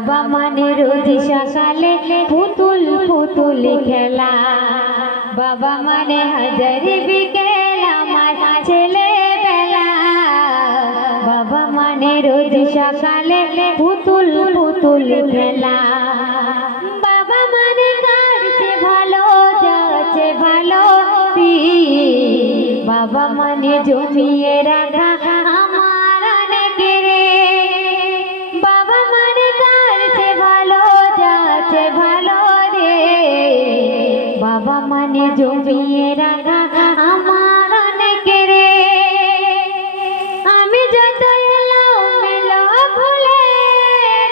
বাবা মানে রোজ সকালে পুতুল পুতুল খেলা, বাবা মানে হাজার বিকেল আমার ছেলেবেলা, বাবা মানে রোজ সকালে পুতুল পুতুল খেলা। বাবা মানে কাছে ভালো যাচ্ছে ভালো, বাবা মানে জমিয়ে রাখা আমার অনেক রে, বাবা মানে কাছে ভালো যাচ্ছে ভালো রে, বাবা মানে জমিয়ে রাখা আমার অনেক রে। আমি যত এলো মেলো ভুলে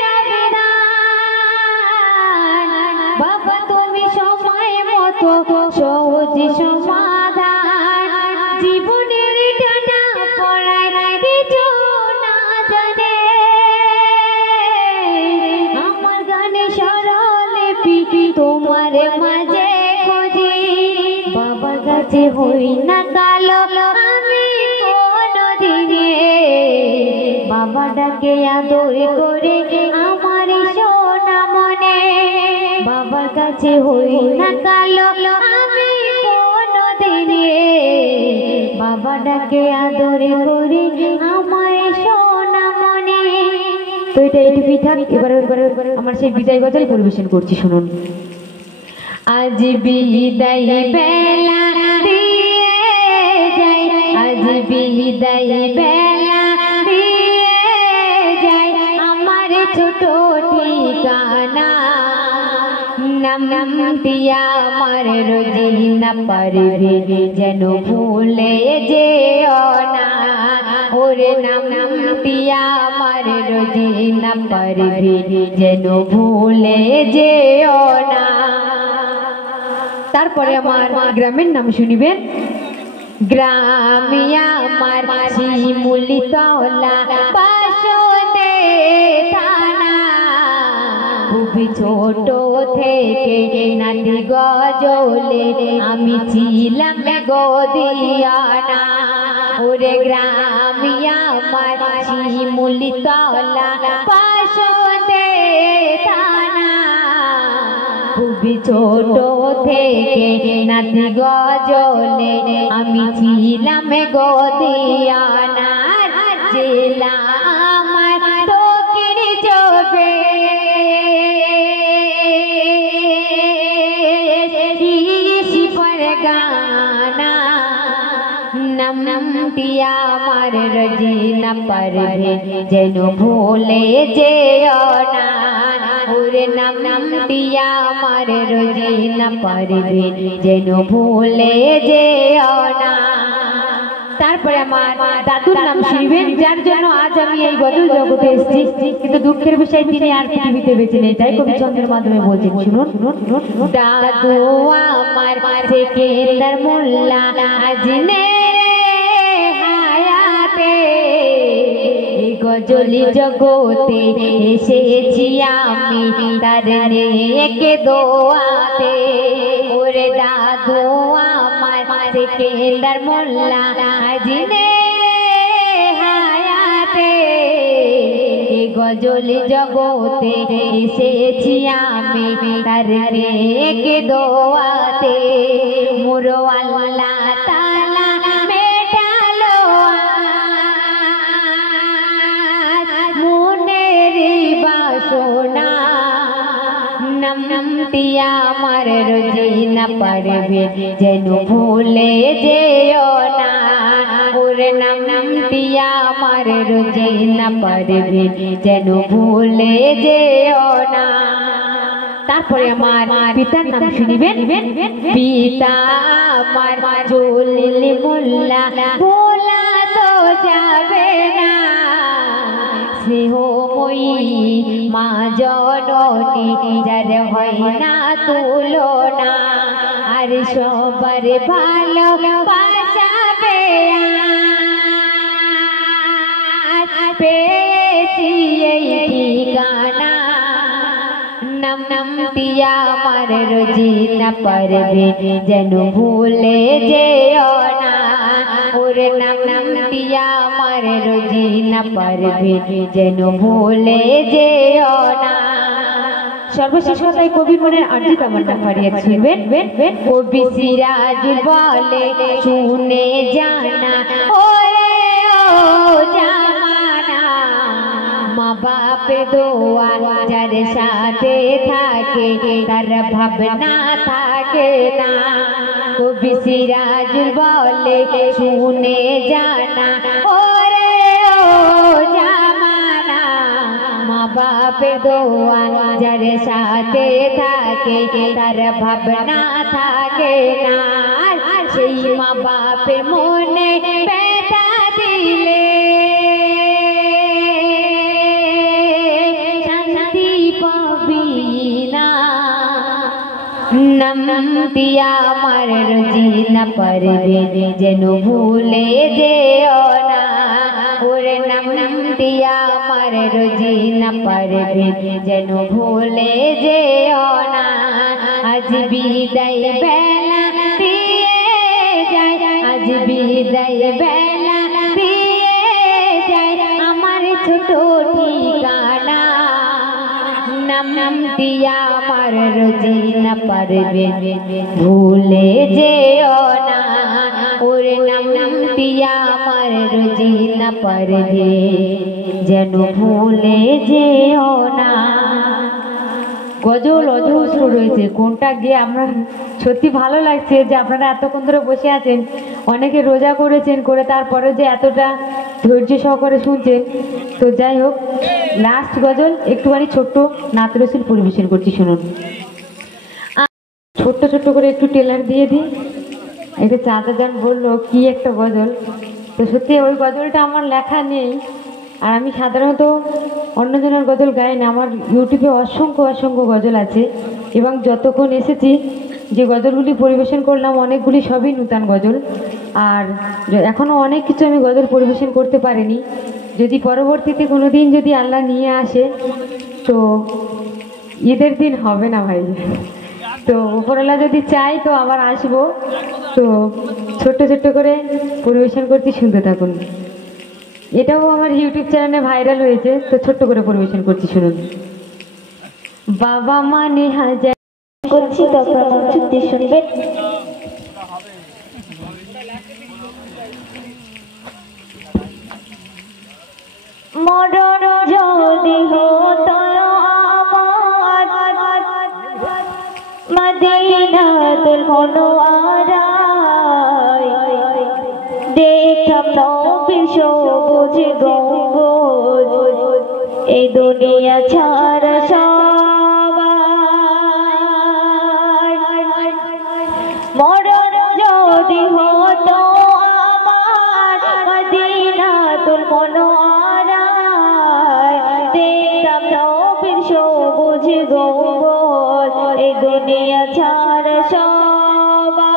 রবিদান, বাবা তুমি সময় মতো সহজ সমাধান, জীবনের টানা পড়ায় কিছু না জানে, আমার গানে সরলে পিটি তোমার মাঝে খুঁজি, বাবার কাছে হই না কালো আমি কোনো দিনে, বাবা ডাকে আদর করে আমার সোনা মনে, বাবার কাছে হই না কালো আমি কোনো দিনে, বাবা ডাকে আদর করে আমার সোনা মনে। তো এটা এটুকুই থাক, এবার আমার সেই বিদায় গজল পরিবেশন করছি, শুনুন। আজ বিদায় বেলা দিয়ে যাই, আজ বিদায় বেলা দিয়ে যাই, আমার ছোট ঠিকানা, নাম দিয়া আমার রোজি না পারবে যেন ভুলে যেও না, ওরে নাম দিয়া আমার রোজি না পারবে যেন ভুলে যেও না। তারপরে আমার গ্রামের নাম শুনিবেন। গ্রামিয়া আমার শিমুলিতলা বাসদে থানা, খুবই ছোট থেকে নাতি গজলে আমি ছিলাম গদিয়ানা, ওরে গ্রামিয়া আমার শিমুলিতলা বাসদে থানা, খুবই ছোট থেকে নাতি গজলে আমি ছিলাম গদিয়ানার, জেলা আমার দক্ষিণ চব্বিশ পরগনা, নাম দিয়া আমার রোজি না পারবে যেন ভুলে যেও না, ওরে নাম দিয়া আমার রোজি না পারবে যেন ভুলে যেও না। তারপরে আমার দাদুর নাম শুনবেন, যার জন্য আজ আমি এই গজল জগতে এসেছি, কিন্তু দুঃখের বিষয় তিনি আর পৃথিবীতে বেঁচে নেই, তাই কবিচন্দ্রের মাধ্যমে বলছেন, শুনুন। দাদু আমার সেকেন্দার মোল্লা আজ গজলি জগতে এসেছি আমি তার নেকে দোয়াতে, ওরে দাদু আমার সেকেন্দার মোল্লা আজিনে হায়াতে, গজলি জগতে এসেছি আমি তার নেকে দোয়াতে, মোর আল্লাহ তাআলা সোনা, নাম দিয়া আমার রোজি না পারবে যেন ভুলে যেও না, ওরে নাম দিয়া আমার রোজি না পারবে যেন ভুলে যেও না। তারপরে আমার পিতার নাম শুনিবেন। পিতা আমার জলিল মোল্লা ভোলা তো যাবে না, স্নেহময়ী মা জননী যার হয় না তুলনা, আর সবার ভালোবাসা পেয়েছি এই ঠিকানা, নাম দিয়া আমার রোজি না পারবে যেন ভুলে যেও না, ওরে নাম দিয়া আমার রোজি না পারবে যেন ভুলে যেও না। সর্বশেষ কথায় কবির মনের আরজি তামান্না ফারিয়াদ শুনবেন। কবি সিরাজুল বলে শুনে জানা ওরে ও জামানা, মা বাপের দোয়া যার সাথে থাকে তার ভাবনা থাকে না। কবি সিরাজুল বলে শুনে জানা ওরে ও জামানা, মা বাপের দোয়া যার সাথে থাকে তার ভাবনা থাকে না। সেই মা বাপের মনে ব্যথা দিলে শান্তি পাবি না। নামটি আমার রোজিনা পারবে যেন ভুলে যেও না। ওরে নামটি আমার রোজিনা পারবে যেন ভুলে যেও না। আজ বিদায় বেলা দিয়ে যায়, আজ বিদায় বেলা দিয়ে যায় আমার ছোট ঠিকানা। নামটি আমার রোজিনা পারবে ভুলে যেও না। ওরে নামটি আমার রোজিনা পারবে যেন ভুলে যেও না। গজল অজস্র রয়েছে, কোনটা গিয়ে আপনার সত্যি ভালো লাগছে যে আপনারা এতক্ষণ ধরে বসে আছেন, অনেকে রোজা করেছেন, করে তারপরে যে এতটা ধৈর্য সহকারে শুনছেন। তো যাই হোক, লাস্ট গজল একটুখানি ছোট্ট নাত রসুল পরিবেশন করছি, শুনুন। ছোট্ট ছোট্ট করে একটু টেলার দিয়ে দিই। এটা চাঁদা যান বললো কি একটা গজল, তো সত্যি ওই গজলটা আমার লেখা নেই। আর আমি সাধারণত অন্যজনের গজল গাই না, আমার ইউটিউবে অসংখ্য অসংখ্য গজল আছে এবং যতক্ষণ এসেছি যে গজলগুলি পরিবেশন করলাম অনেকগুলি সবই নূতন গজল। আর এখনও অনেক কিছু আমি গজল পরিবেশন করতে পারিনি। যদি পরবর্তীতে কোনো দিন যদি আল্লাহ নিয়ে আসে, তো ঈদের দিন হবে না ভাই, তো উপরওয়ালা যদি চাই তো আবার আসবো। তো ছোট্ট ছোট্ট করে পরিবেশন করতে শুনতে থাকুন। এটাও আমার ইউটিউব চ্যানেলে ভাইরাল হয়েছে, তো ছোট্ট করে পরিবেশন করছি, শুনুন। বাবা মানে হাজার করছি, তখন চুক্তি শুনবেন। মরণ যদি হতো আমার মদিনাতুল মুনওয়ারায়, দেখতাম নবীর সবুজ গম্বুজ, এই দুনিয়া ছাড়া সবাই। মরণ যদি হতো আমার মদিনাতুল মুনওয়ারায়, দেখতাম নবীর সবুজ গম্বুজ, এই দুনিয়া ছাড়া সবাই।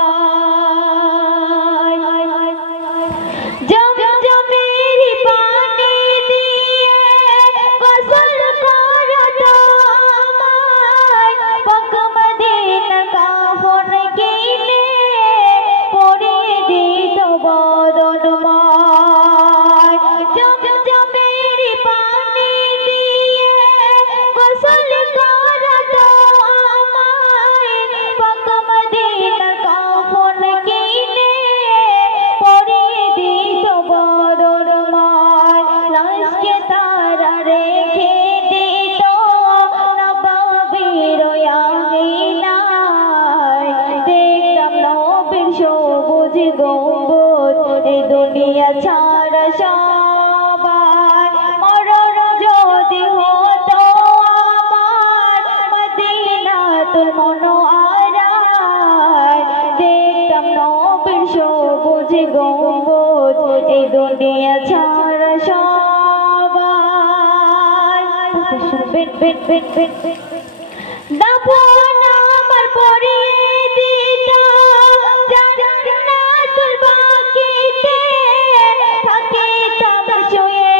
জমজমের পানি দিয়ে গোসল করতো আমায়, পাক মদিনার কাফন কিনে পরিয়ে দিত বদনময়। জমজমের পানি দিয়ে গোসল করতো আমায়, পাক মদিনার কাফন কিনে পরিয়ে দিত বদনময়। লাশকে তারা রেখে দিত নববীর আঙিনায়, দেখতাম নবীর সবুজ গম্বুজ, এই দুনিয়া ছাড়া সবাই। মরণ যদি হতো আমার মদিনাতুল মুনওয়ারায়, দেখতাম নবীর সবুজ গম্বুজ, এই দুনিয়া ছাড়া সবাই। দাফন আমার পরিয়ে দিত জান্নাতুল বাকিতে, থাকিতাম শুয়ে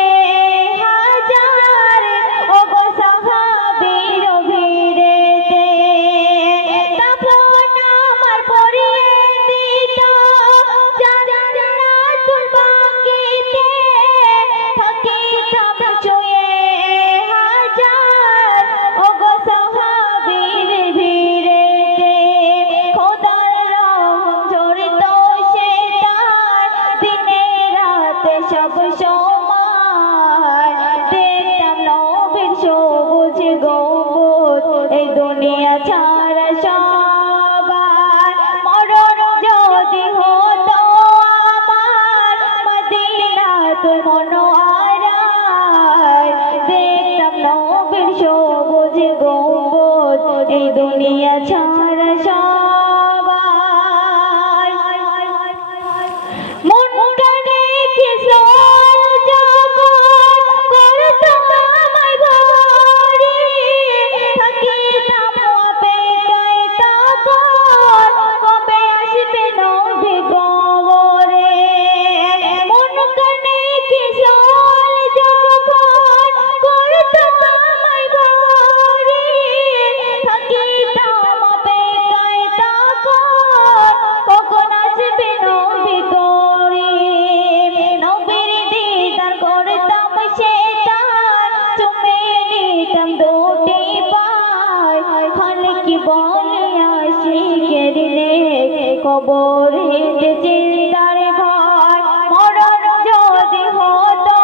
হাজার ওগো সাহাবীর ভিড়েতে। দাফন আমার পরিয়ে দিত জান্নাতুল বাকিতে, থাকিতাম শুয়ে হাজার ওগো সাহাবীর ছাড়া সবার মরণ যদি হতো আমার মদিনা তো মনোয়ারায় দেখতাম নবীর সবুজ গম্বুজ এই দুনিয়া ছাড়া সবাই মন কানে কিশোর জগৎ করতো আমায় ভরে থাকিতাম অপেক্ষায় তখন কবে আসবে নবী কবরে মন কানে কিশোর জগৎ করতো আমায় ভরে থাকিতাম অপেক্ষায় তখন কখন আসবে নবী কবরে নবীর দিদার করতাম সেতার চুমে নিতাম দুটি পায় খালিক বলে আশিকের নেক কবরেতে চিন্তার ভয় মরণ যদি হতো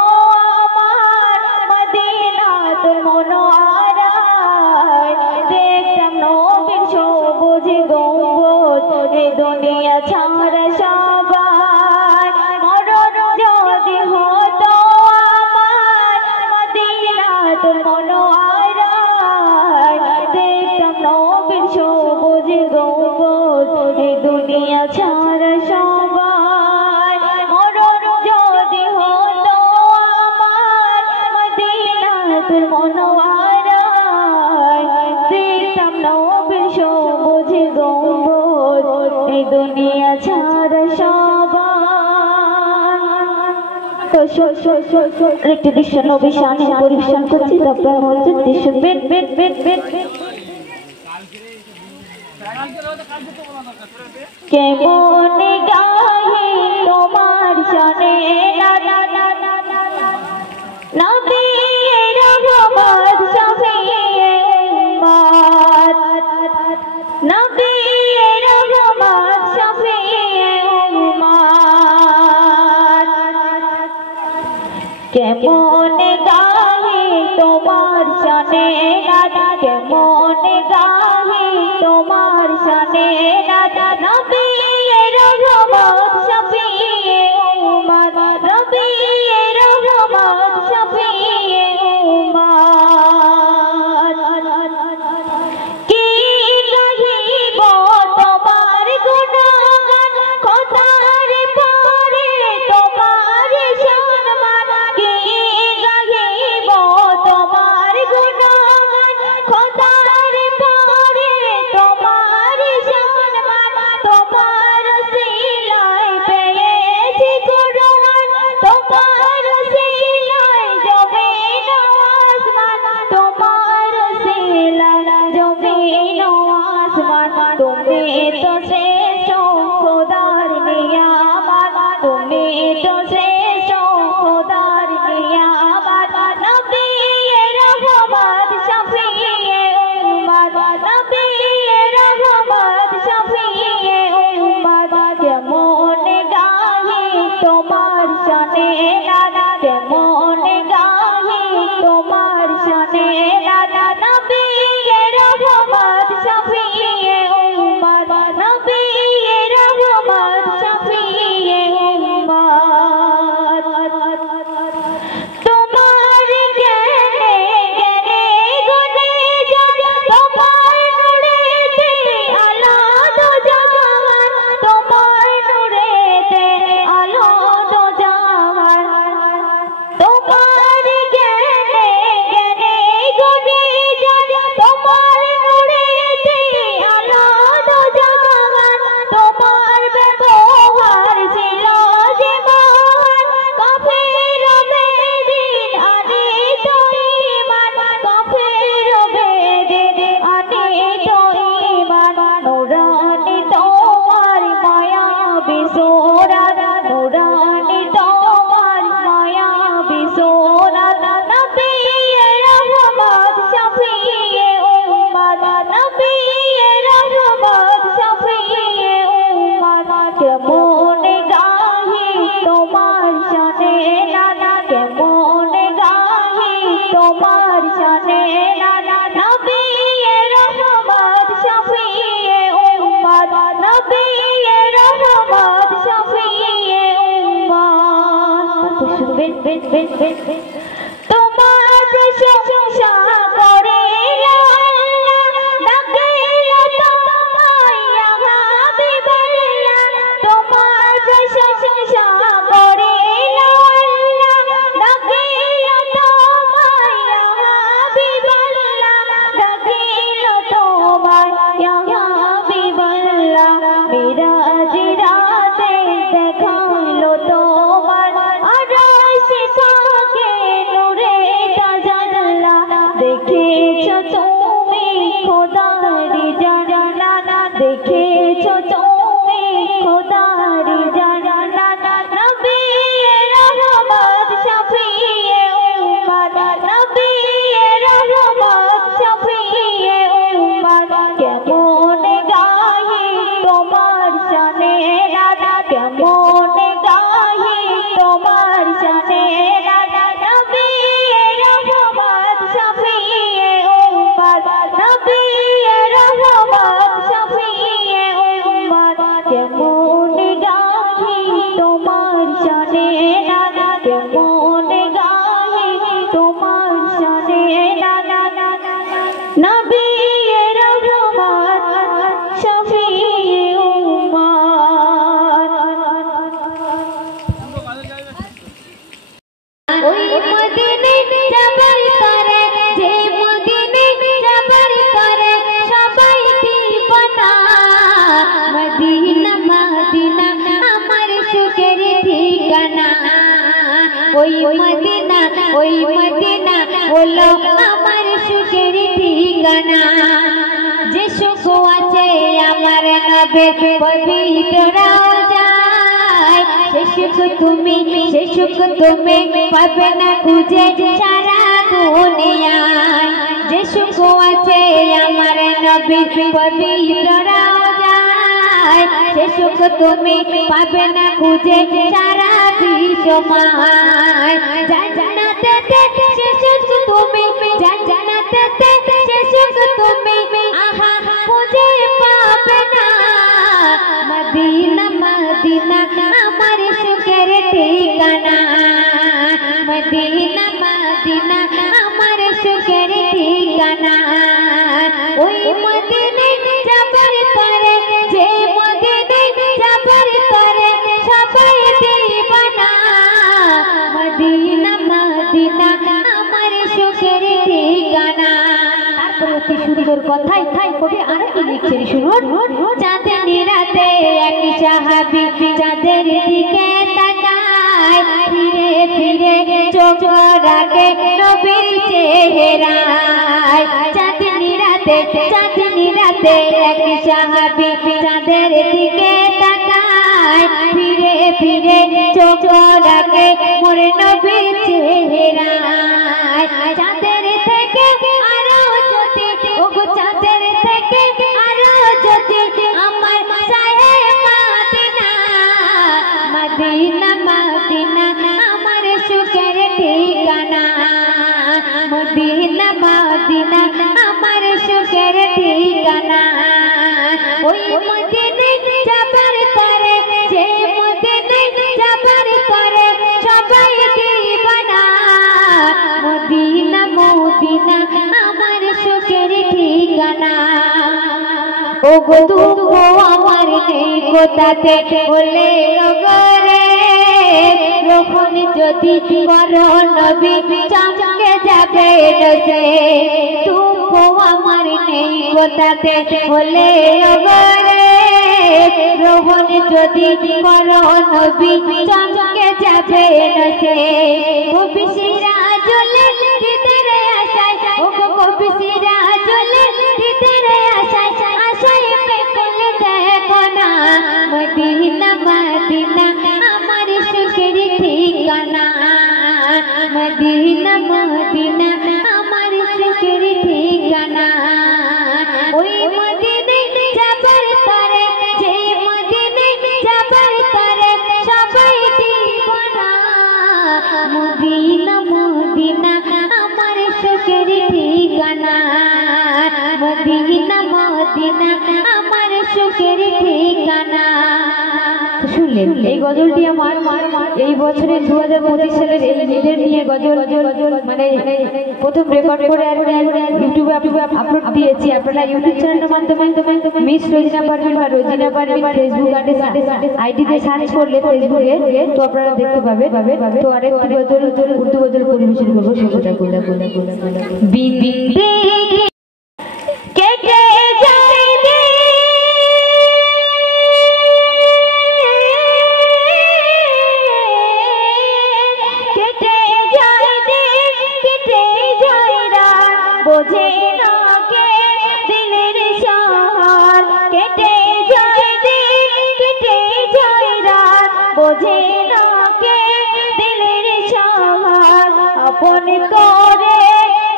আমার মদিনা তোর মনোয়ারায় দেখতাম নবীর সবুজ গম্বুজ এই দুনিয়া ছাড়া সবাই মরণ যদি হতো আমার মদিনা তোর মনোয়ারায় দেখতাম নবীর সবুজ গম্বুজ এই দুনিয়া ছাড়া সবাই মরণ যদি হতো আমার মদিনা তোর মনোয়ারায় দেখতাম নবীর সবুজ গম্বুজ এই দুনিয়া ছাড়া সবাই একটি দৃশ্য নবী শানে পরিবেশন করছি আপনার মধ্যে দৃশ্য বেদ বেদ বেদ বেদ কেমন গাহি তোমার শানে নবী রহমত শফিয়ে উম্মত নবী রহমত শফিয়ে উম্মত কেমন গাহি তোমার শানে কেমন গাহি তোমার শানে নবী রহমত শফিয়ে উম্মত নবী রহমত শফিয়ে উম্মত কি কহিব তোমার গুণগান খোদার পরে তোমার সম্মান কি কহিব তোমার গুণগান খোদার পরে তোমার সম্মান তোমার প্রশংসা করে बोलो আমার সুখের ঠিকানা যে সুখ আছে আমার নবের পবিত্র রওজায় সে সুখ তুমি পাবে না খুঁজে সারা দুনিয়ায় যে সুখ আছে আমার নবের পবিত্র রওজায় সে সুখ তুমি পাবে না খুঁজে সারা বিশ্বময় জান্নাতে সে সুখ তুমি জান্নাতে সে সুখ তুমি আহা খুঁজে পাবে না মদিনা মদিনা আমার সুখের ঠিকানা মদিনা মদিনা আমার সুখের ঠিকানা ওই মদিনে যাবার পরে যে মদিনে যাবার পরে সবাই দিবানা মদিনা মদিনা আমার সুখের ঠিকানা। তারপর অতি সুন্দর কথাই কবি আর কি লিখছেন শুনুন। চাঁদনি রাতে এক সাহাবী চাঁদের দিকে তাকায় ফিরে ফিরে চোখ রাখে নবীর চেহারায়। চাঁদনি রাতে এক সাহাবী চাঁদের দিকে তাকায় ফিরে ফিরে চোখ রাখে মোর নবীর চেহারায়। চাঁদের থেকে আরো যদি ওগো চাঁদের থেকে আরো যদি আমার চাহে মদিনা মদিনা মদিনা আমার সুখের ঠিকানা মদিনা মদিনা আমার সুখের ঠিকানা। ওই মদিনে যাবার পরে যে মদিনে যাবার পরে সবাই দিবানা মদিনা মদিনা আমার সুখের ঠিকানা। ওগো দুঃখ আমার নেই কোথাতে বলে ওগরে যখন যদি করো নবী চমকে যাবে নজে। দুঃখ আমার নেই কোথাতে বলে ওগরে যখন যদি করো নবী চমকে যাবে নজে। কবি সিরাজুল হৃদয়ে আশায় ওগো কবি সিরাজুল হৃদয়ে আশায় আশায় পেল দেখো না মদিনা মদিনা আমার সুখের ঠিকানা মদিনা মদিনা আমার সুখের ঠিকানা। ওই মদিনে যাবার পরে যে মদিনে যাবার পরে সবাই দিবানা মদিনা মদিনা আমার সুখের ঠিকানা মদিনা মদিনা আমার সুখের ঠিকানা। শুনলেন এই গজলটি আমার এই বছরে 2025 সালের এই ঈদের নিয়ে গজল মানে প্রথম রেকর্ড করে ইউটিউবে আপলোড দিয়েছি। আপনারা ইউটিউব চ্যানেলের মাধ্যমে মিস রোজিনা পারভিন বা রোজিনা পারভিন ফেসবুক আইডিতে সার্চ করলে ফেসবুকে তো আপনারা দেখতে পাবে। তো আরেকটি গজল উর্দু গজল পরিবেশন করবো সেটা গোলা গোলা গোলা গোলা বিন্দে কেটে যায় রে কেটে যায় রে কেটে যায় রাত বোঝে না কে দিলের শহর কেটে যায় রে কেটে যায় রাত বোঝে না কে দিলের শহর আপন করে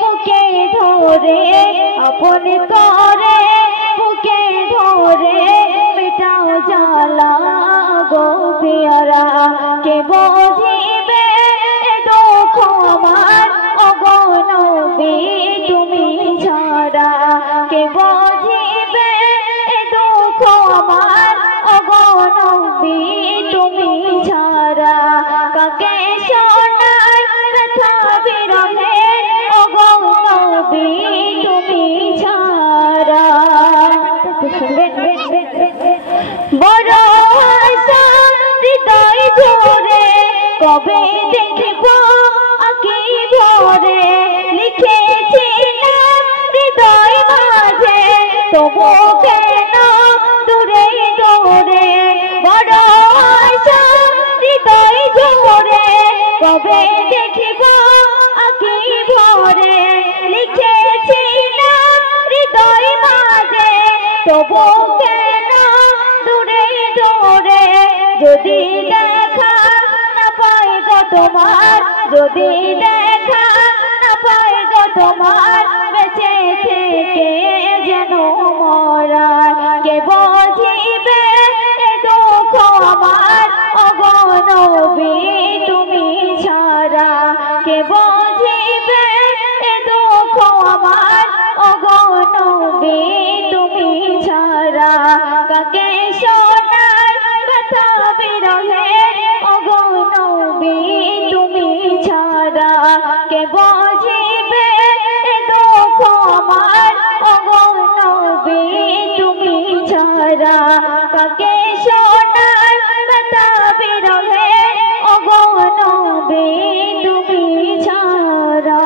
বুকে ধরে আপন করে বুকে ধরে মেটাও জ্বালা গো পিয়ারা কে বুঝিবে দুঃখ আমার ওগো নবী তুমি ছাড়া কে বুঝিবে দুঃখ আমার ওগো নবী তুমি ছাড়া কাকে শোনাই কথা বিরহে ওগো নবী তুমি ছাড়া বড় আশা হৃদয় জোরে কবে দেখব আঁকি ভরে লিখেছিলাম হৃদয় মাঝে তবু কেন দূরে দূরে বড় আশা হৃদয় জোরে কবে দেখব আঁকি ভরে লিখেছিলাম হৃদয় মাঝে তবু কেন দূরে দূরে যদি দেখা না পাই গো তোমার যদি দেখা না পাই গো তোমার বেঁচে থেকে যেন মরা কে বুঝিবে দুঃখ আমার ওগো নবী তুমি ছাড়া কে বুঝিবে দুঃখ আমার ওগো নবী তুমি ছাড়া কাকে শোনাই কথা বিরহে ওগো নবী তুমি ছাড়া কে বুঝিবে দুঃখ আমার ওগো নবী তুমি ছাড়া কাকে শোনাই কথা বিরহে ওগো নবী তুমি ছাড়া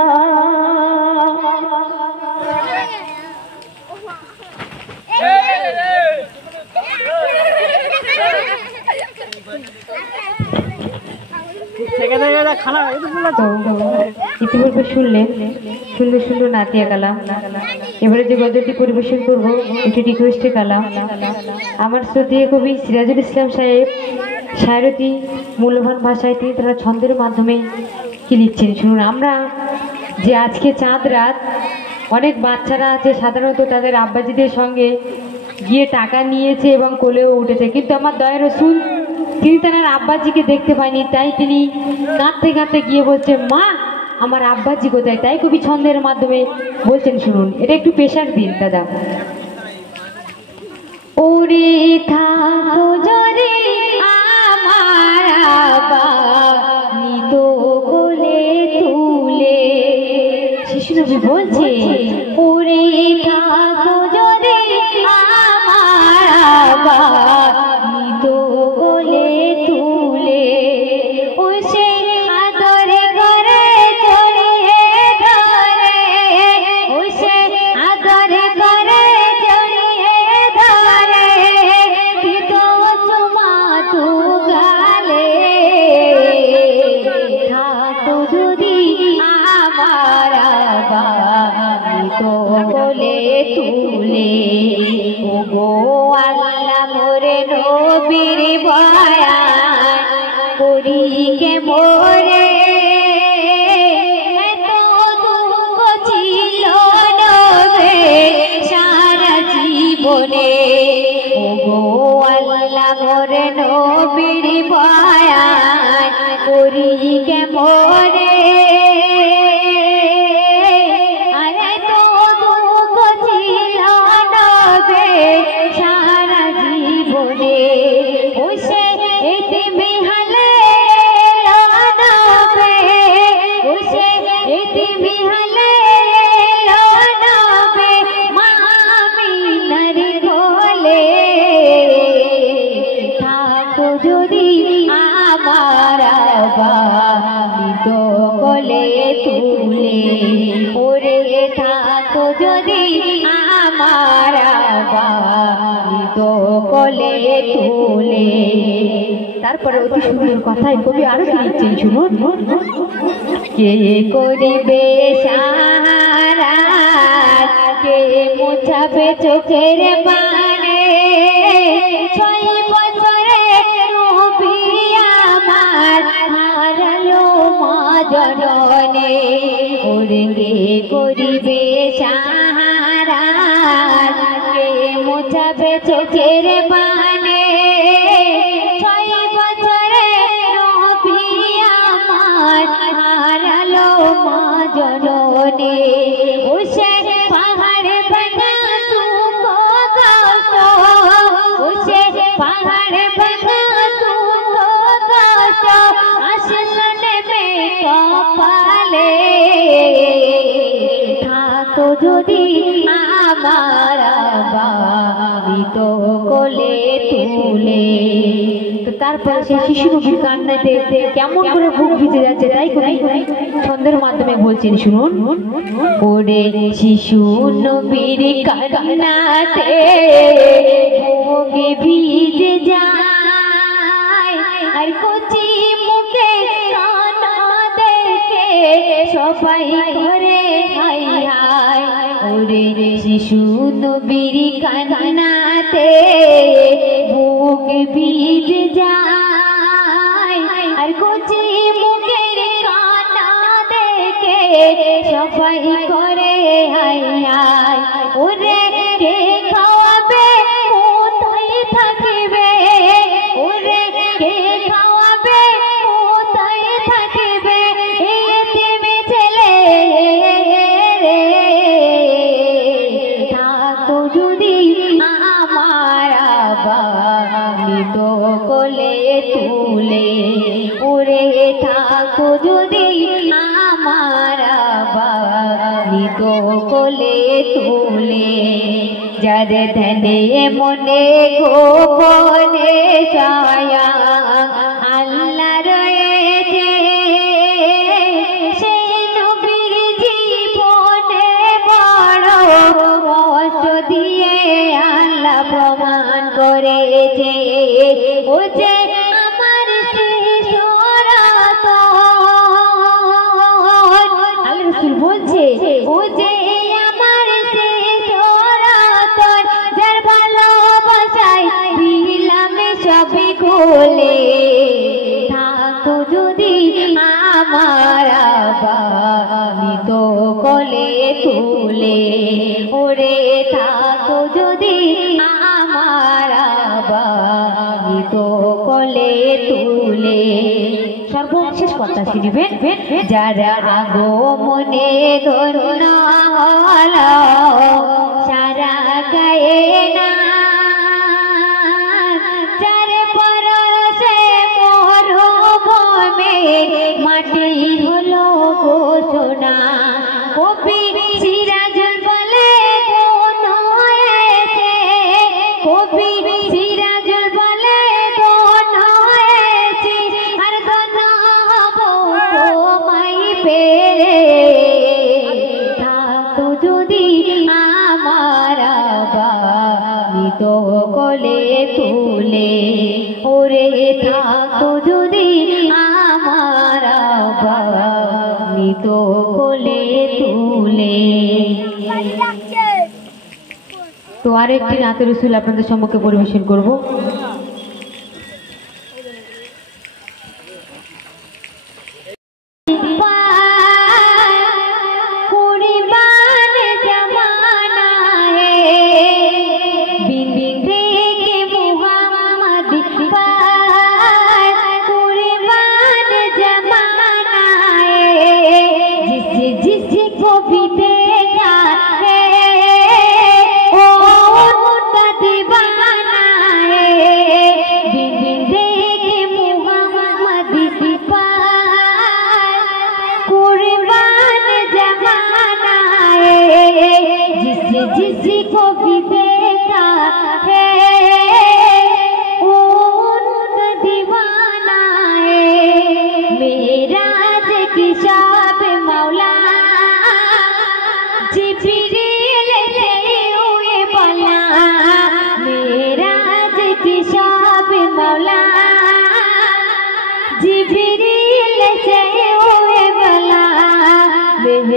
ইতিপূর্বে শুনলেন সুন্দর সুন্দর নাতিয়া কালাম। এবারে যে গজলটি পরিবেশন করবো একটি রিকোয়েস্টে কালাম। আমার শ্রদ্ধেয় কবি সিরাজুল ইসলাম সাহেব শায়রতি মূল্যবান ভাষায় তিনি তারা ছন্দের মাধ্যমে কি লিখছেন শুনুন। আমরা যে আজকে চাঁদ রাত অনেক বাচ্চারা আছে সাধারণত তাদের আব্বাজিদের সঙ্গে গিয়ে টাকা নিয়েছে এবং কোলেও উঠেছে, কিন্তু আমার দয়া রসুল তিনি তার আব্বাজিকে দেখতে পায়নি, তাই তিনি কাঁদতে কাঁদতে গিয়ে বলছে মা আমার আব্বাজি কোথায়। তাই কবি ছন্দের মাধ্যমে বলছেন শুনুন। এটা একটু পেশার দিন দাদা। ওরে থাকো জরে আমার আব্বা নিত কোলে তুলে শিশু নবী বলছে ওরে থাকো জরে আমার আব্বা নিত কোলে তুলে ওই সে আদরে করে জড়িয়ে ধরে ওই সে আদরে করে জড়িয়ে ধরে দিত চুমা তু গালে থাকো যদি আমার আব্বা নিত পৃথিবী হলে নবে মামিনার কোলে থাকো যদি আমার বালিত কোলে তুলে ওরে থাকো যদি আমার বালিত কোলে তুলে। তারপরে অতি সুন্দর কথায় কবি আরো কি লিখছেন শুনুন। কে করিবে সাহারা কে মোছাবে চোখের পানে 6 বছরে নবী আমার হারালো মা জননী ওরে কে করিবে সাহারা কে মোছাবে চোখের পানে 6 বছরে নবী আমার হারালো মা জননী উসে পাহাড় ভাঙা তুমকো কষ্ট উসে পাহাড় ভাঙা তুমকো কষ্ট আসলনে মে কপালে থাকো যদি আমার বালিত কোলে তুলে। তো তারপর সেই শিশু নবীর কান্নাতে কেমন করে বুক ভিজে যাচ্ছে তাই কবি ছন্দের মাধ্যমে বলছেন শুনুন। ওরে শিশু নবীর কান্নাতে বুক ভিজে যায় আর কচি মুখে কান্না দেখে সবাই করে হাই হাই ওরে শিশু নবীর কান্নাতে বুক ভিজে যায় আর কচি মুখের কান্না দেখে সবাই করে হাই হাই ওরে কে খাওয়াবে কোথায় থাকিবে ওরে কে খাওয়াবে কোথায় থাকিবে এতিমে ছেলে থাকো যদি আমার বালিত কোলে তুলে ওরে থাকো যদি আমার বালিত কোলে তুলে। যার ধনে মনে গোপনে ছায়া আল্লাহ রয়েছে সেই নবীর জীবনে বড় কষ্ট দিয়ে আল্লাহ প্রমাণ করেছে ও যে আমার আল্লাহ রাসূল বলছে ও যে আমার যার ভালোবাসায় দিলাম সবই খুলে থাকো যদি আমার বালিত কোলে তুলে ওরে থাকো যদি আমার বালিত কোলে তুলে। সর্বশেষ কথা শুনবেন যারা আগমনে ধন্য হলো সারা গায়ে না যারে পরশে মরুভূমে মাটি হলো ঘোষণা কবি সিরাজুল বলে গুণ হয়েছে কবি সিরাজুল বলে গুণ হয়েছে আর ধন্য হব তোমায় পেয়ে থাকো যদি আমার বালিত কোলে তুলে ওরে থাকো যদি আমার বালিত কোলে তুলে। তো আরেকটি নাতে রসুল আপনাদের সম্মুখে পরিবেশন করব।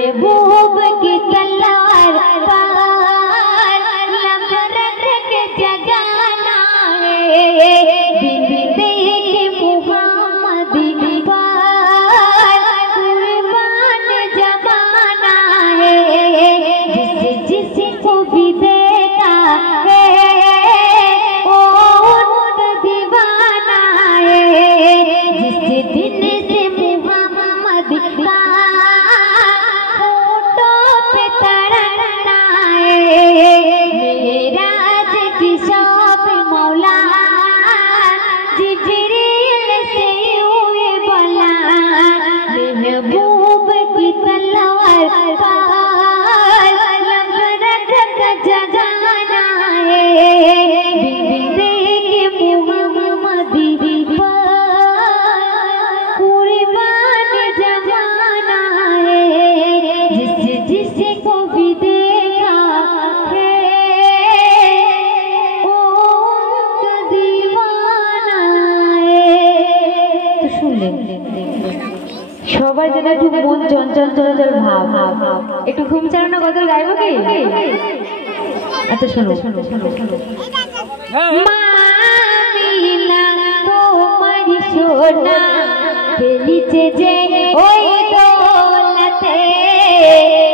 महबूब की तलवार पार लब रख के जगाना है बीबी देख मुहम्मदी पार कुर्बान जमाना है जिसको भी देखा है ओ उनका दीवाना है जिस दिन से मुहम्मद का फोटो पे तड़ना है मेराज की शौक मौला जिब्रील से हुए बोला महबूब की तलवार पार लब रख के जगाना है बीबी देख मुहम्मदी पार कुर्बान जमाना है जिसको भी देखा है ओ उनका दीवाना है। तो सुनलेন সবার যেন একটু মন চঞ্চল চঞ্চল ভাব একটু ঘুম চালানো গজল গাইবো কি? আচ্ছা শোনো মামিনা তোমারি সোনা খেলিছে যে ওই দোলাতে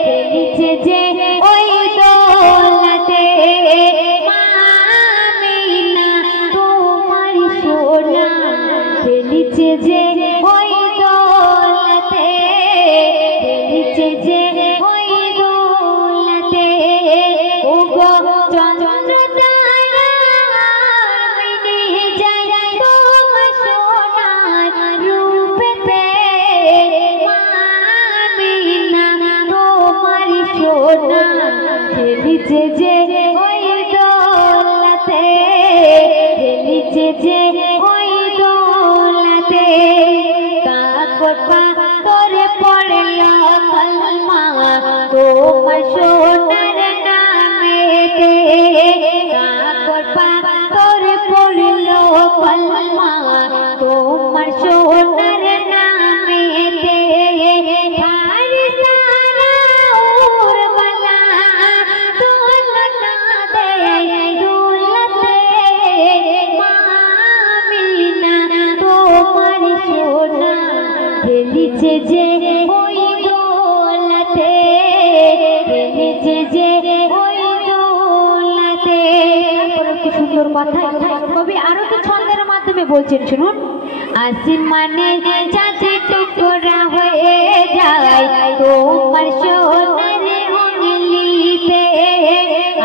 খেলিছে যে ওই দোলাতে মামিনা তোমারি সোনা খেলিছে যে ওই দোলাতে খেলিছে যে ওই দোলাতে ও গো চন্দ্র তারা মিলে যায় তোমার সোনার রূপেতে মামিনা তোমার সোনা খেলিছে যে ওই দোলাতে খেলিছে যে ওই দোলাতে কাকর পাতরে পড়লো কলমা তোমার সোনার নামেতে কাকর পাতরে পড়লো কলমা তোমার সোনার নামেতে ভারী সারা উরবালা দোলনা দে দোলতে মামিনা তোমার সোনা খেলিছে যে ওই দোলাতে খেলিছে যে ওই দোলাতে। কি সুন্দর কথা কবি আরো তো ছন্দের মাধ্যমে বলছেন শুনুন আসমানে চাঁদ টুকরা হয়ে যায় তোমার সোনার উঙ্গলিতে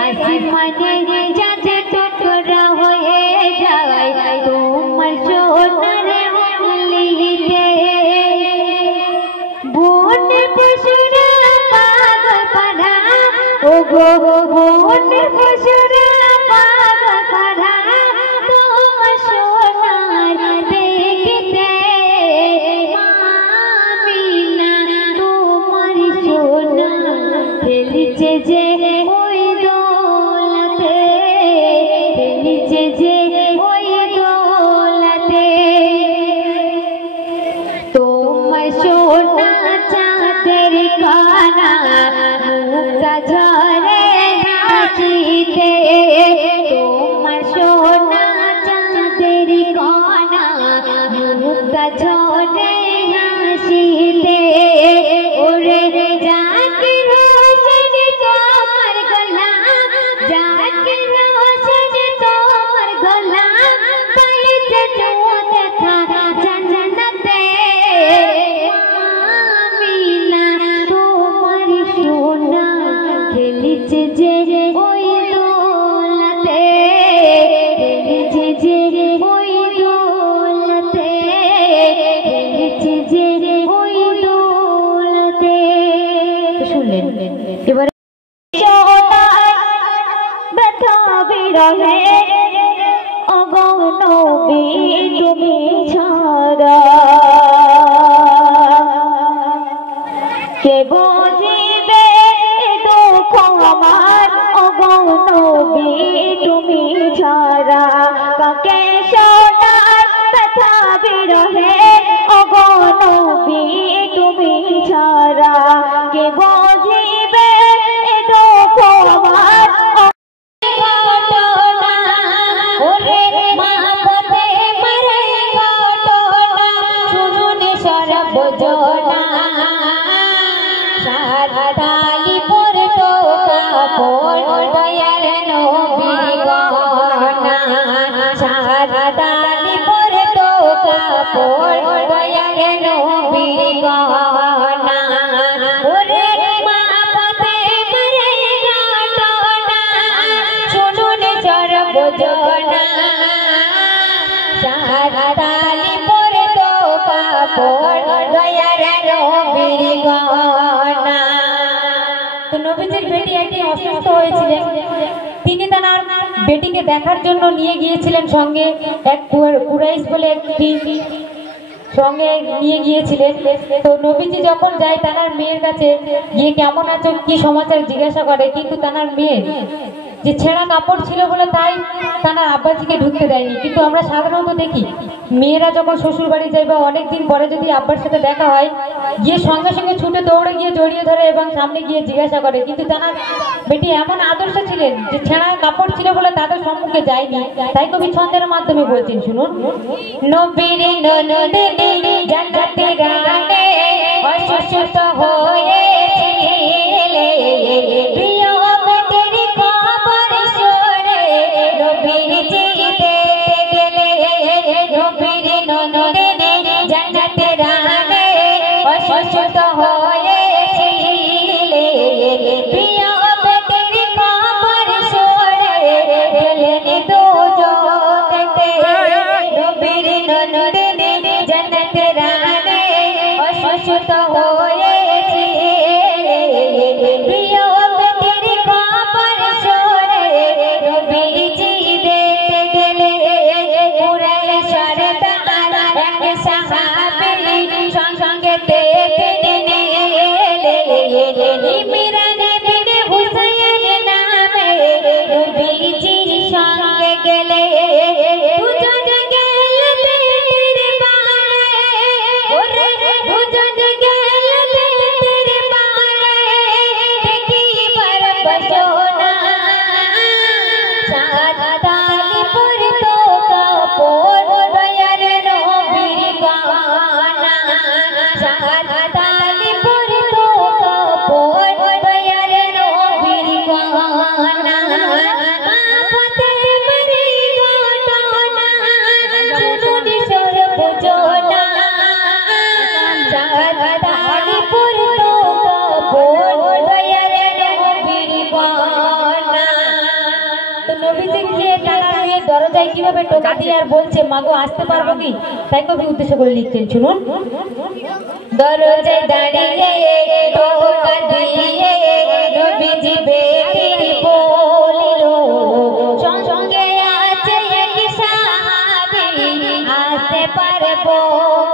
আসমানে চাঁদ টুকরা হয়ে যায় তোমার সোনার উঙ্গলিতে বন পশুরা পাগল পাড়া ও গো বন পশুরা পাগল পাড়া তোমার সোনার দেখতে মামিনা তোমার সোনা খেলিছে যে ওই দোলাতে খেলিছে যে ওই দোলাতে তোমার সোনা চাঁদের কানা মুক্তা ঝরে হাসিতে তোমার সোনা চাঁদের কানা মুক্তা ঝরে হাসিতে ওরে জাকির হোসেন তোমার গলা জাকির হোসেন তোমার গলা পাইছে তো দেখা জান্নাতে মামিনা তোমার সোনা খেলিছে যে ওই দোলাতে খেলিছে যে ওই দোলাতে খেলিছে যে ওই দোলাতে। শুনলেন এবারে সোনায় ব্যথা বিরহে ওগো নবী তুমি ছাড়া কে বুঝিবে দুঃখ আমার ওগো নবী তুমি ছাড়া কাকে সোনায় ব্যথা বিরহে ওগো নবী তুমি ছাড়া কে তালি পরতো কাপড় দয়ার নবীর গহনা তালি পরতো কাপড় দয়ার নবীর গহনা ওরে মা ফাতেমারে ঘটনা শুনুন সর্বজনা তালি পরতো কাপড় দয়ার নবীর গহনা। তো নবীজির বেটি একদিন অসুস্থ হয়েছিলেন, তিনি তার বেটিকে দেখার জন্য নিয়ে গিয়েছিলেন, সঙ্গে এক কুরাইশ বলে একটি সঙ্গে নিয়ে গিয়েছিলেন। তো নবীজি যখন যায় তার মেয়ের কাছে গিয়ে কেমন আছো কি সমাচার জিজ্ঞাসা করে, কিন্তু তার মেয়ে যে ছেঁড়া কাপড় ছিল বলে তাই তার আব্বাজিকে ঢুকতে দেয়নি। কিন্তু আমরা সাধারণত দেখি মেয়েরা যখন শ্বশুর বাড়ি যায় বা অনেকদিন পরে যদি আব্বার সাথে দেখা হয় গিয়ে সঙ্গে সঙ্গে ছুটে দৌড়ে গিয়ে জড়িয়ে ধরে এবং সামনে গিয়ে জিজ্ঞাসা করে, কিন্তু তার বেটি এমন আদর্শ ছিলেন যে ছেঁড়া কাপড় ছিল বলে তাদের সম্মুখে যায়নি। তাই কবি ছন্দের মাধ্যমে বলছেন, শুনুন। নবীর ননদে জান্নাতে রানে অসুস্থ হয়েছিলে প্রিয় বেটির খবর শুনে নবীজি দেখতে গেলে নবীর ননদে জান্নাতে রানে অসুস্থ হয়েছিলে প্রিয় বেটির খবর শুনে গেলেন দুজনেতে নবীর ননদে জান্নাতে রানে অসুস্থ হয়েছিলে প্রিয় বেটির খবর শুনে নবীজি দেখতে গেলে কুরাইশ সরদার এক সাহাবী সঙ্গে দেখতে এলে ইমরান বিন হুসাইন নামে নবীজির সঙ্গে গেলে দুজন গেল বেটির বাড়ি ওরে দুজন গেল বেটির বাড়ি দেখিবার বসনা তালি পরতো কাপড় দয়ার নবীর গহনা তালি পরতো কাপড় দয়ার নবীর গহনা মা ফাতেমারে ঘটনা শুনুন সর্বজনা তালি পরতো কাপড় দয়ার নবীর গহনা। তো নবীজি গিয়ে তারা দরজায় কিভাবে টোকা দিয়ে আর বলছে, মাগো আসতে পারবো কি? তাই কবি উদ্দেশ্য করে লিখছেন, শুনুন। দরজায় দাঁড়িয়ে টোকা দিয়ে নবীজি বেটির বলিল সঙ্গে আছে এক সাহাবী আসতে পারবো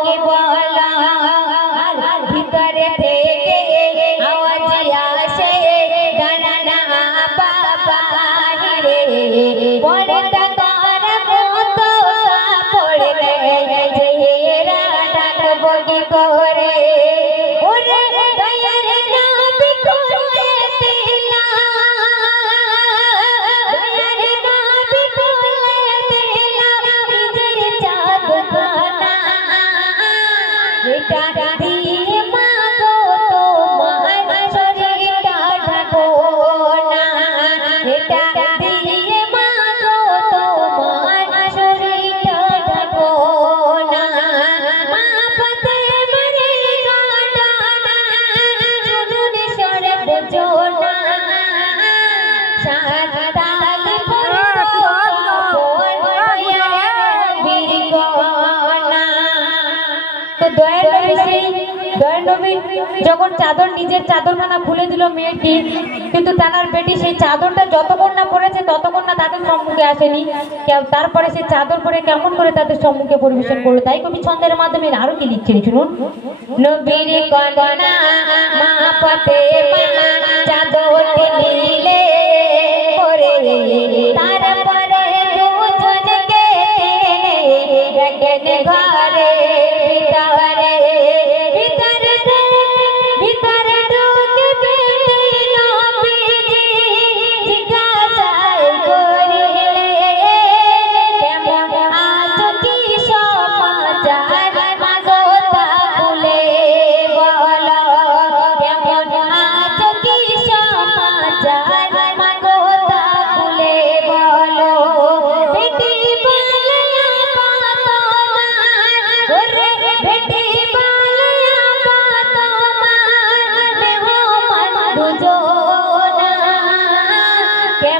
কি বলা ভিতরে থেকে আওয়াজ আসে গানা না বাবা রে পড়তা কর মতো পড়ে রে ডাকবো কি করে ওরে দয়ার নবী কোলে দিলা দয়ার নবী কোলে দিলা নিজের চাঁদ খানা এটা দিয়ে মাগো তোমার শরীরটা ঢাকো না এটা দিয়ে মাগো তোমার শরীরটা ঢাকো না মা ফাতেমারে ঘটনা শুনুন সর্বজনা তালি পরতো কাপড় দয়ার নবীর গহনা। তো দয়ার নবী যখন চাদর নিজের চাদরখানা খুলে দিল মেয়েটি, কিন্তু তার বেটি সেই চাদরটা যতক্ষণ না পড়েছে ততক্ষণ না তাদের সম্মুখে আসেনি। তারপরে সেই চাদর পরে কেমন করে তাদের সম্মুখে পরিবেশন করলো। তাই কবি ছন্দের মাধ্যমে আরো কি লিখছেন, শুনুন। নবীর কন্যা মা ফাতেমা চাদরটি নিলে পরে তারপরে দুজনকে রাখেন ঘরে ভিতরে ঢুকে বেটি নবীজি জিজ্ঞাসা করিলে কেমন আছো কি সমাচার মাগো তা বলে বলো কেমন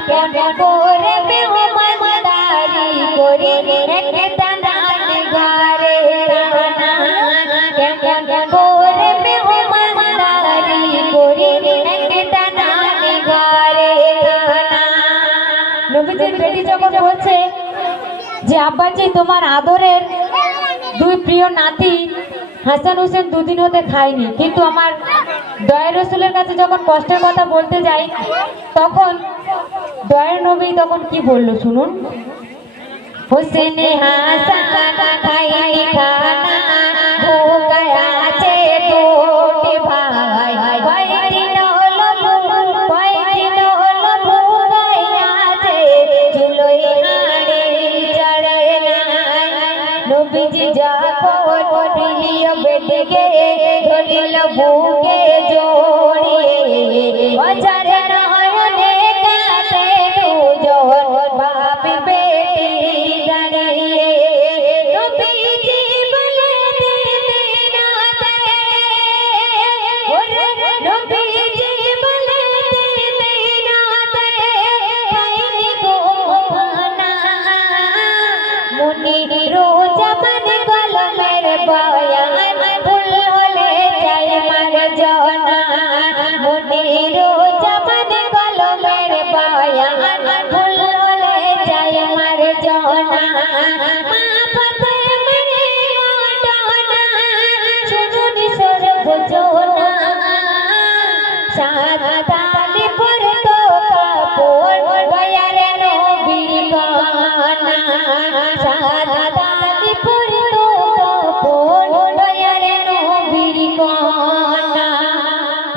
কেমন করে মেহমানদারি করি একটা নান ঘরে কেমন করে মেহমানদারি করি একটা নান ঘরে। নবীজির বেটি যখন বলছে যে আব্বাজি তোমার আদরের দুই প্রিয় নাতি হাসান হোসেন দুদিন হতে খায়নি, কিন্তু আমার দয়ার রসুলের কাছে যখন কষ্টের কথা বলতে যাই তখন দয়ার নবী তখন কি বলল শুনুন। হোসেন হাসান খায়নি খানা ভুকা আছে দুটি ভাই কয়দিন হলো ভুকাই আছে চুলোই হাড়ি চড়ে নাই। নবীজি যখন প্রিয় বেটিকে ধরিল বুকে জড়িয়ে বাজারে নয়নে কাঁদে দুজন বাপ বেটি দাঁড়িয়ে। নবীজি বলে দিতে না দে ওরে নবীজি বলে দিতে না দে খাইনি গো খানা মুনি রোজা মানে কলমের বয়ান ভুল হলে চাই মার জনা মুনি রোজা মানে কলমের বয়ান ভুল হলে চাই মার জনা। মা পথে মরে ঘটনা শুনুনি সর্ব জনা সাদা তালি পরতো কাপড় দয়ার নবীর গানা সাদা তালি পরতো কাপড় দয়ার নবীর গানা।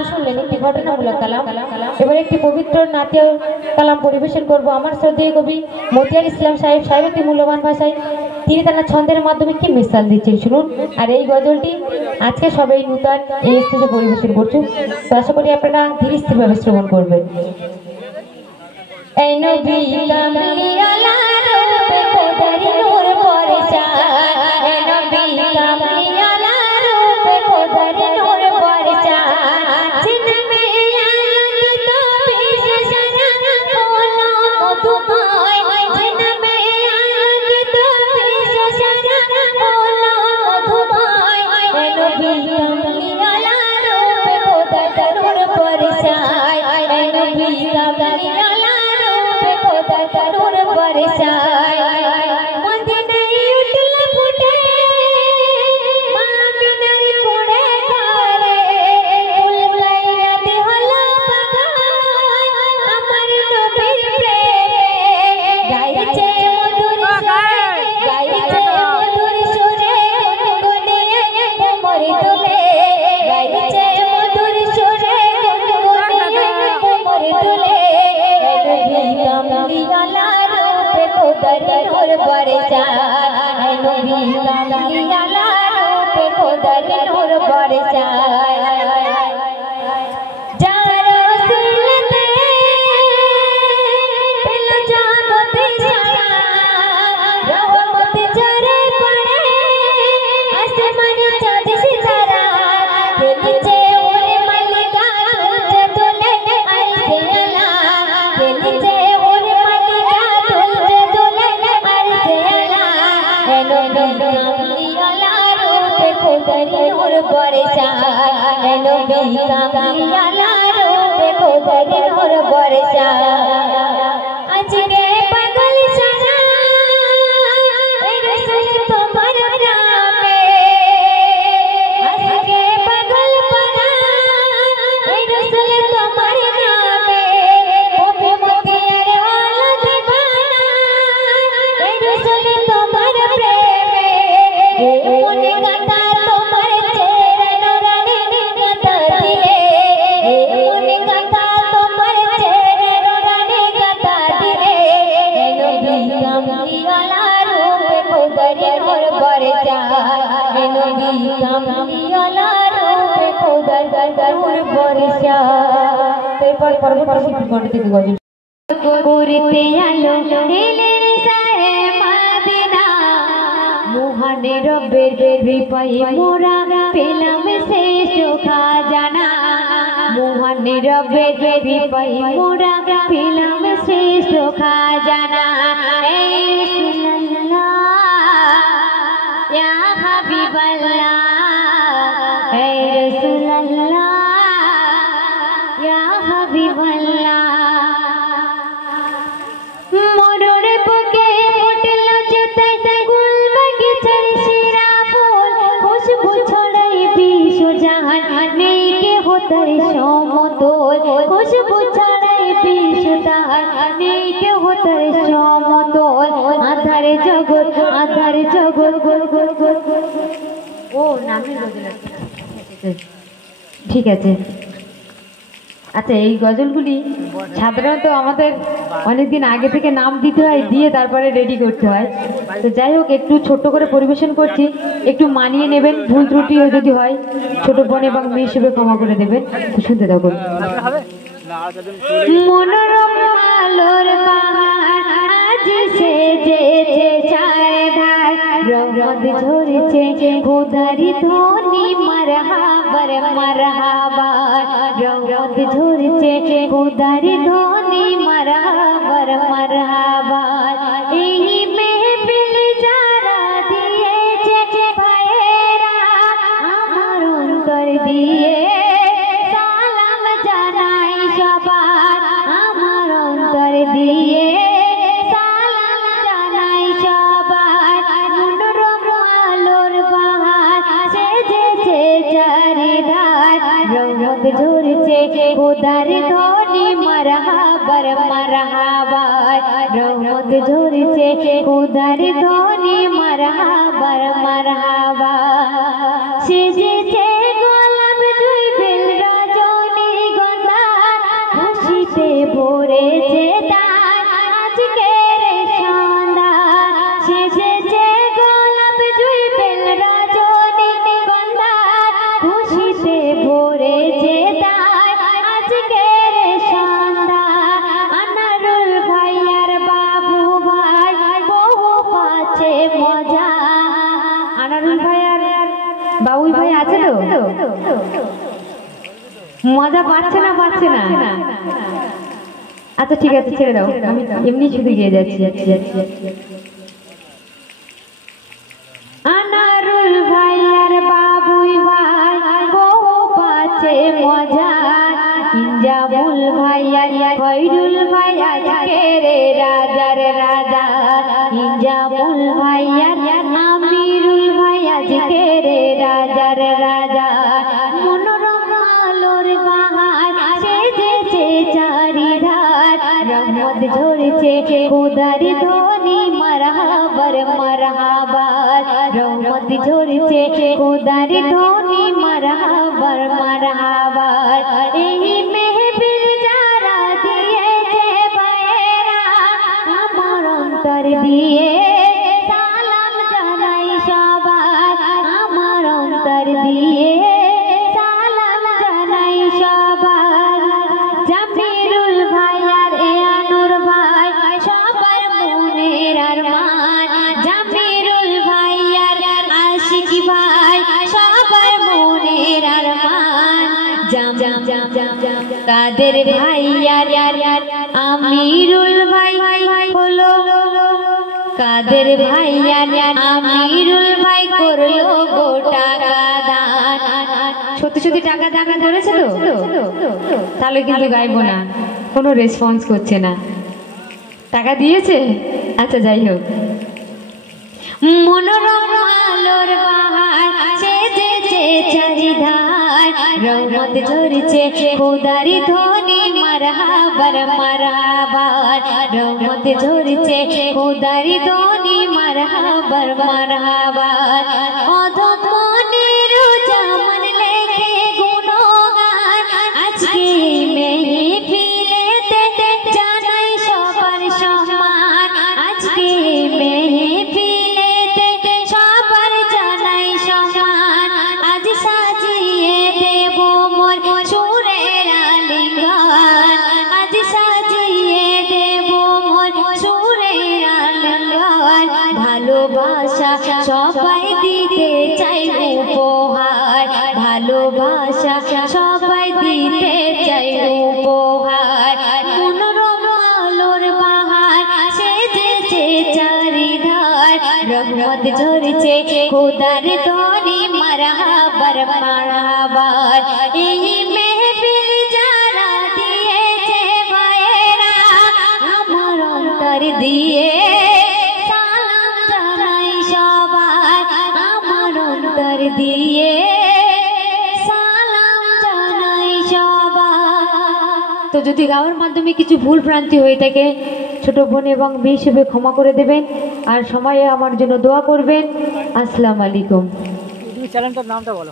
শুনলেন একটি ঘটনামূলক কালাম। এবার একটি পবিত্র নাতীয় কালাম পরিবেশন করব আমার শ্রদ্ধেয় কবি মতিয়ার ইসলাম সাহেব একটি মূল্যবান ভাষায় তিনি তার ছন্দের মাধ্যমে কি মিসাল দিচ্ছেন শুনুন। আর এই গজলটি আজকে সবাই নূতন এই স্টেজে পরিবেশন করছে, তো আশা করি আপনারা ধীরে স্থিরভাবে শ্রবণ করবেন। এই নবী কামলিওয়ালা রূপে খোদারি নূর বরসায় এই নবী কামলিওয়ালা রূপে খোদারি নূর বরসায় জিনমে আয়াত তো বিশেষ বলো মধুময় জিনমে আয়াত তো বিশেষ বলো মধুময় এই নবী কামলিওয়ালা রূপে খোদারি নূর বরসায় এই নবী কামলিওয়ালা নূর বরসায় মদিনায় উঠল ফুটে মা বিনার পড়ে ঘরে ফুল গাইলাতে হলো বাগান আমার নবীর প্রেমে গাইছে মধুর সুরে গুনগুনিয়ে কোমর তুলে গাইছে মধুর সুরে গুনগুনিয়ে কোমর তুলে। কামলিওয়ালা রূপে খোদারি নূর বরসায় নবী কামলিওয়ালা রূপে খোদারি নূর বরসায় যার রসুলতে পেল জগতে সারা রহমত ঝরে পড়ে আসমান চাঁদ সিতারা খেলিছে ওরে মালিকা তুলছে তুলে আইছে আলা খেলিছে ওরে মালিকা তুলছে তুলে আইছে আলা হে নবী কামলিওয়ালা রূপে খোদারি নূর বরসায় হে নবী কামলিওয়ালা রূপে খোদারি নূর বরসায় আজকে পাগল সারা এই রসুল তোমার নামে আজকে পাগল পারা এই রসুল তোমার নামে ওকে মতিয়ার হলো দিবানা এই রসুল তোমার প্রেমে মনে গাতা তোমার চেহারা নূরানি গাতা দিলে মনে গাতা তোমার চেহারা নূরানি গাতা দিলে হে নবী কামলিওয়ালা রূপে খোদারি নূর বরসায় হে নবী কামলিওয়ালা রূপে খোদারি নূর বরসায়। এরপর পরবর্তী খণ্ড থেকে গজল করতে আলো এলেন সাহে মদিনা মোহন রব্বের কৃপায় মোরা পেলাম শেষ খাজানা মোহন রবে বিপাই মোরা পেলাম শ্রেষ্ঠ খাজানা ইয়া হাবিবাল্লাহ হে রাসূলুল্লাহ ইয়া হাবিবাল্লাহ মরুর বুকে ফুটল জুতে গুল বাগিচার শিরা ফুল খুশবু ছড়াই বিশ্ব জাহান নেই কে হোতার সমতল খুশবু ছড়াই বিশ্ব জাহান নেই কে হোতার সমতল আধার জগৎ ও নামই গজল ঠিক আছে। আচ্ছা এই গজলগুলি সাধারণত আমাদের অনেকদিন আগে থেকে নাম দিতে হয়, দিয়ে তারপরে রেডি করতে হয়। তো যাই হোক একটু ছোট্ট করে পরিবেশন করছি, একটু মানিয়ে নেবেন, ভুল ত্রুটি যদি হয় ছোট বোন এবং মেয়ে হিসেবে ক্ষমা করে দেবেন। তো শুনতে থাকুন। মনোরম আলোর বাহার আজ সেজেছে চারধার, রঙ ঝরছে খোদারি ধ্বনি মারহাবার মারহাবার, রঙ ঝরছে খোদারি ধ্বনি মারহাবার মারহাবার। এই মেহফিল যারা দিয়েছে ভাইয়েরা আমার অন্তর দিয়ে সালাম জানাই সবার, আমার অন্তর দিয়ে সালাম জানাই সবার। মনোরম আলোর বাহার সেজেছে চারিধার, রঙ ঝরছে খোদার ধ্বনি মারহাবার মারহাবার, রঙ ঝরছে খোদার ধ্বনি মারহাবার মারহাবার। সেজেছে গোলাপ জুই বেল রজনী গন্ধা, খুশিতে ভরেছে তার আজকের সন্ধ্যা। সেজেছে গোলাপ জুই বেল রজনী গন্ধা, খুশিতে ভরেছে তার আজকের সন্ধ্যা। আনারুল ভাইয়ার বাবু ভাই বহু পাচ্ছে মজা। আনারুল ভাইয়ার বাবুই ভাই আছে তো, মজা পাচ্ছে না আচ্ছা ঠিক আছে ছেড়ে দাও, আমি এমনি শুধু গিয়ে যাচ্ছি। আনারুল ভাইয়ার বাবুই ভাই বহু পাচ্ছে মজা, ইনজামুল ভাইয়া খৈরুল ভাইয়া রে রাজার রাজা, ইনজামুল ভাইয়া আমিরুল ভাইয়া রে রাজার রাজা। মনোরম আলোর বাহার সেজেছে চারিধার, রহমত ঝরছে খোদার ধ্বনি মারহাবার মারহাবার, রহমত ঝরছে খোদার ধ্বনি মারহাবার মারহাবার। এই মেহফিল যারা দিয়েছে ভাইয়েরা আমার অন্তর দিয়ে সালাম জানাই সবার, আমার অন্তর দিয়ে সালাম জানাই সবার। জামিরুল ভাইয়ার এয়ানুর ভাই সবার মনের আরমান, জামিরুল ভাইয়ার আশিকি ভাই সবার মনের আরমান। কাদের ভাইয়ার আমিরুল ভাই হলো, কাদের ভাইয়ার আমিরুল ভাই করলো গোটা দান। সত্যি সত্যি টাকা দান করেছে তো, তাহলে কিন্তু গাইবো না, কোনো রেসপন্স করছে না। টাকা দিয়েছে, আচ্ছা যাই হোক। মনোরম আলোর বাহার সেজেছে চারিধার, রহমত ঝরছে খোদার ধ্বনি মারহাবার মারহাবার, রহমত ঝরছে খোদার ধ্বনি মারহাবার মারহাবার। অধম মনের জামান লেখে গুণগান, আজকে মেহফিলেতে জানাই সবার সম্মান, আজকে মেহফিলেতে সবার জানাই সম্মান। আজ সাজিয়ে দেব মোর সুরের আলিঙ্গন, আজ সাজিয়ে দেব মোর সুরের আলিঙ্গন। ভালোবাসা সবাই দিতে তো যদি গাওয়ার মাধ্যমে কিছু ভুল ভ্রান্তি হয়ে থাকে ছোট বোন এবং মেয়ে হিসেবে ক্ষমা করে দেবেন, আর সময়ে আমার জন্য দোয়া করবেন। আসসালামু আলাইকুম। চ্যানেলটার নামটা বলো।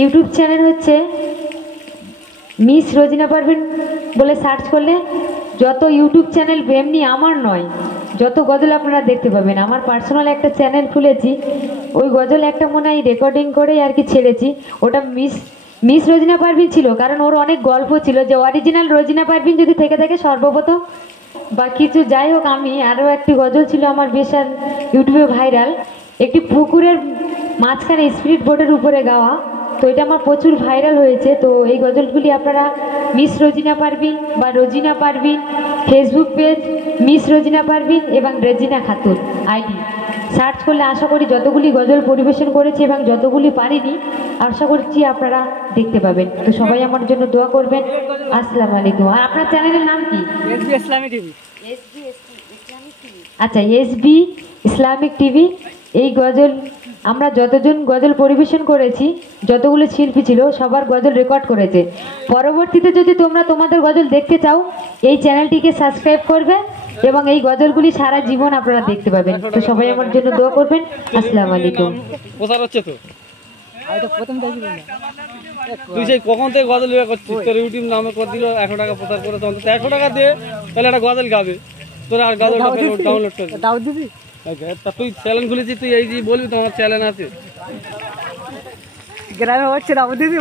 ইউটিউব চ্যানেল হচ্ছে মিস রোজিনা পারভিন বলে সার্চ করলে যত ইউটিউব চ্যানেল, এমনি আমার নয়, যত গজল আপনারা দেখতে পাবেন। আমার পার্সোনাল একটা চ্যানেল খুলেছি, ওই গজল একটা মনে হয় রেকর্ডিং করেই আর কি ছেড়েছি। ওটা মিস রোজিনা পারভিন ছিল, কারণ ওর অনেক গল্প ছিল যে অরিজিনাল রোজিনা পারভিন যদি থেকে থাকে সর্বপ্রথম বা কিছু, যাই হোক। আমি আরও একটি গজল ছিল আমার বেশ ইউটিউবে ভাইরাল, একটি পুকুরের মাঝখানে স্পিড বোর্ডের উপরে গাওয়া, তো এটা আমার প্রচুর ভাইরাল হয়েছে। তো এই গজলগুলি আপনারা মিস রোজিনা পারভিন বা Rozina Parvin Facebook page miss Rozina Parvin এবং রেজিনা খাতুন আইডি সার্চ করলে আশা করি যতগুলি গজল পরিবেশন করেছি এবং যতগুলি পারিনি আশা করছি আপনারা দেখতে পাবেন। তো সবাই আমার জন্য দোয়া করবেন। আসসালামু আলাইকুম। আর আপনার চ্যানেলের নাম কি? SB Islamic TV. আচ্ছা, এসবি ইসলামিক টিভি। এই গজল আমরা যতজন গজল পরিবেশন করেছি, যতগুলো শিল্পী ছিল সবার গজল রেকর্ড করেছে। পরবর্তীতে যদি তোমরা তোমাদের গজল দেখতে চাও এই চ্যানেলটিকে সাবস্ক্রাইব করবে এবং এই গজলগুলি সারা জীবন আপনারা দেখতে পাবেন। তো সবাই আমার জন্য দোয়া করবেন। আসসালামু আলাইকুম। প্রচার হচ্ছে তো আমি তো প্রথম দেখি না। তুই সেই কখন থেকে গজল বের করছিস? তোর ইউটিউব নামে করে দিল 100 টাকা প্রচার করে, তখন 100 টাকা দিয়ে তাহলে একটা গজল গাবে, তোর আর গজলটা ডাউনলোড করবি। দাও দিবি। তা তুই চ্যানেল খুলেছিস, তুই এই যে বলবি তোমার চ্যানেল আছে। গ্রামে হচ্ছে দাও দিবি।